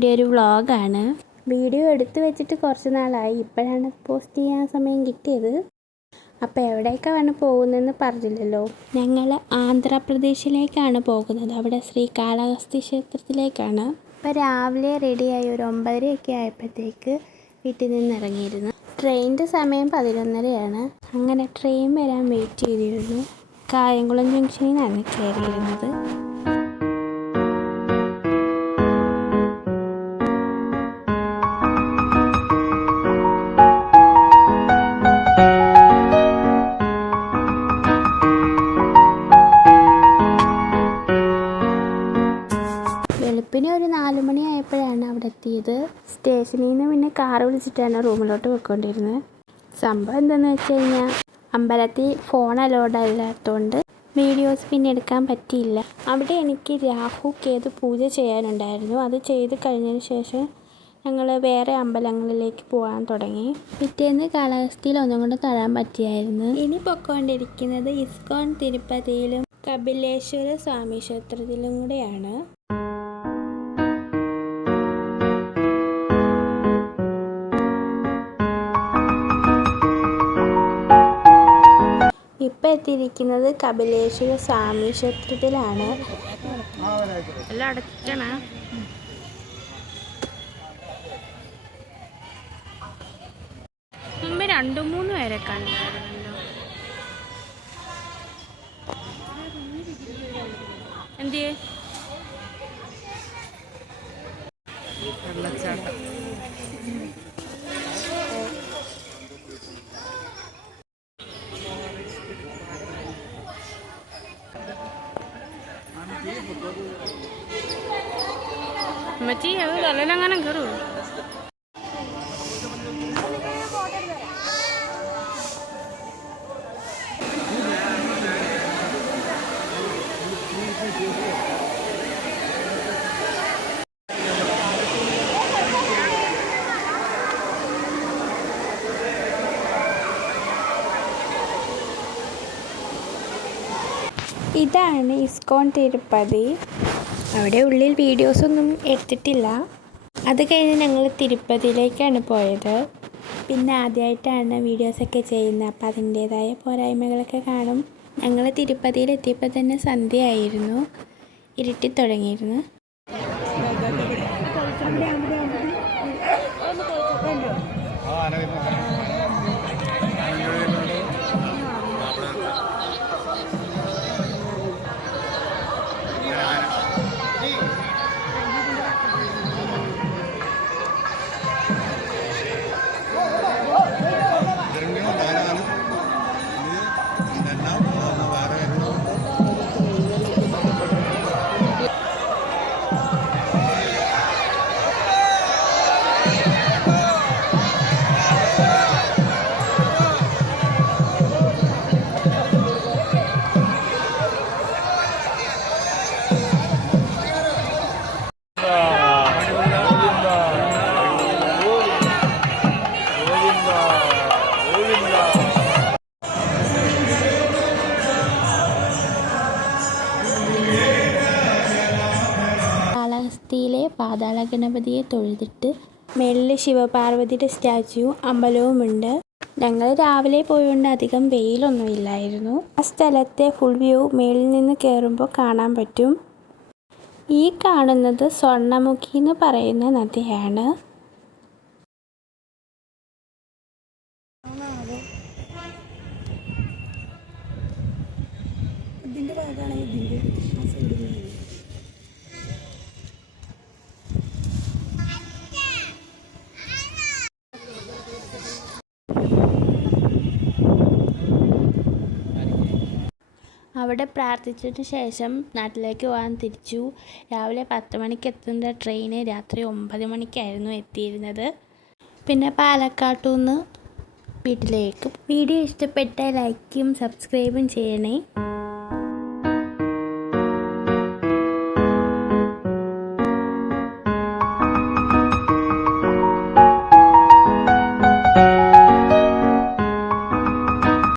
Video ഒരു വ്ളോഗാണ്. Video എടുത്തു വെച്ചിട്ട് കുറച്ച് നാളായി. ഇപ്പോഴാണ് പോസ്റ്റ് ചെയ്യാൻ സമയം കിട്ടിയത്. അപ്പോൾ എവിടേക്കാണ് പോകുന്നതെന്ന് പറഞ്ഞില്ലല്ലോ. ഞങ്ങൾ ആന്ധ്രാപ്രദേശിലേക്കാണ് പോകുന്നത്. അവിടെ ശ്രീകാളഹസ്തി ക്ഷേത്രത്തിലേക്കാണ്. അപ്പോൾ രാവിലെ റെഡിയായി ഒരു 9:30 ആയപ്പോഴത്തേക്ക് വീട്ടിൽ നിന്ന് ഇറങ്ങിയിരുന്നു. ട്രെയിനിൻ്റെ സമയം 11:30. അങ്ങനെ ട്രെയിൻ വരാൻ വെയിറ്റ് ചെയ്തിരുന്നു. കായംകുളം ജംഗ്ഷനിൽ നിന്നാണ് കയറിയിരുന്നത്. വെളുപ്പിന് ഒരു 4 മണി ആയപ്പോഴാണ് അവിടെ എത്തിയത്. സ്റ്റേഷനിൽ നിന്ന് പിന്നെ കാറ് വിളിച്ചിട്ടാണ് റൂമിലോട്ട് പോയിക്കൊണ്ടിരുന്നത്. സംഭവം എന്താണെന്ന് വെച്ച് കഴിഞ്ഞാൽ അമ്പലത്തിൽ ഫോൺ അലോഡ് അല്ലാത്തതുകൊണ്ട് വീഡിയോസ് പിന്നെ എടുക്കാൻ പറ്റിയില്ല. അവിടെ എനിക്ക് രാഹു കേതു പൂജ ചെയ്യാനുണ്ടായിരുന്നു. അത് ചെയ്ത് കഴിഞ്ഞതിന് ശേഷം ഞങ്ങൾ വേറെ അമ്പലങ്ങളിലേക്ക് പോകാൻ തുടങ്ങി. പിറ്റേന്ന് കാളഹസ്തിയിൽ ഒന്നും കൊണ്ട് തൊഴാൻ പറ്റിയായിരുന്നു. ഇനി പൊയ്ക്കൊണ്ടിരിക്കുന്നത് ഇസ്കോൺ തിരുപ്പതിയിലും കപിലേശ്വര സ്വാമി ക്ഷേത്രത്തിലും കൂടെയാണ്. ഇപ്പം എത്തിയിരിക്കുന്നത് കപിലേശ്വര സ്വാമി ക്ഷേത്രത്തിലാണ്. എല്ലാം അടയ്ക്കണ. മുമ്പ് 2-3 പേരെ കണ്ടായിരുന്നല്ലോ. എന്ത് വെള്ളച്ചാട്ടം. മച്ചി അത് തലയിലെങ്ങനെ കയറൂ. ഇതാണ് ഇസ്കോൺ തിരുപ്പതി. അവിടെ ഉള്ളിൽ വീഡിയോസൊന്നും എടുത്തിട്ടില്ല. അത് കഴിഞ്ഞ് ഞങ്ങൾ തിരുപ്പതിയിലേക്കാണ് പോയത്. പിന്നെ ആദ്യമായിട്ടാണ് വീഡിയോസൊക്കെ ചെയ്യുന്നത്. അപ്പം അതിൻ്റേതായ പോരായ്മകളൊക്കെ കാണും. ഞങ്ങൾ തിരുപ്പതിയിൽ എത്തിയപ്പോൾ തന്നെ സന്ധ്യയായിരുന്നു. ഇരുട്ടി തുടങ്ങിയിരുന്നു. കാളഹസ്തിയിലെ പാതാള ഗണപതിയെ തൊഴുതിട്ട് മേളിൽ ശിവപാർവതിയുടെ സ്റ്റാച്യുവും അമ്പലവുമുണ്ട്. ഞങ്ങൾ രാവിലെ പോയതുകൊണ്ട് അധികം വെയിലൊന്നുമില്ലായിരുന്നു. ആ സ്ഥലത്തെ ഫുൾ വ്യൂ മേളിൽ നിന്ന് കയറുമ്പോൾ കാണാൻ പറ്റും. ഈ കാണുന്നത് സ്വർണ്ണമുഖി എന്ന് പറയുന്ന നദിയാണ്. അവിടെ പ്രാർത്ഥിച്ചതിന് ശേഷം നാട്ടിലേക്ക് പോകാൻ തിരിച്ചു. രാവിലെ 10 മണിക്ക് എത്തുന്ന ട്രെയിന് രാത്രി 9 മണിക്കായിരുന്നു എത്തിയിരുന്നത്. പിന്നെ പാലക്കാട്ടുനിന്ന് വീട്ടിലേക്ക്. വീഡിയോ ഇഷ്ടപ്പെട്ടാൽ ലൈക്കും സബ്സ്ക്രൈബും ചെയ്യണേ.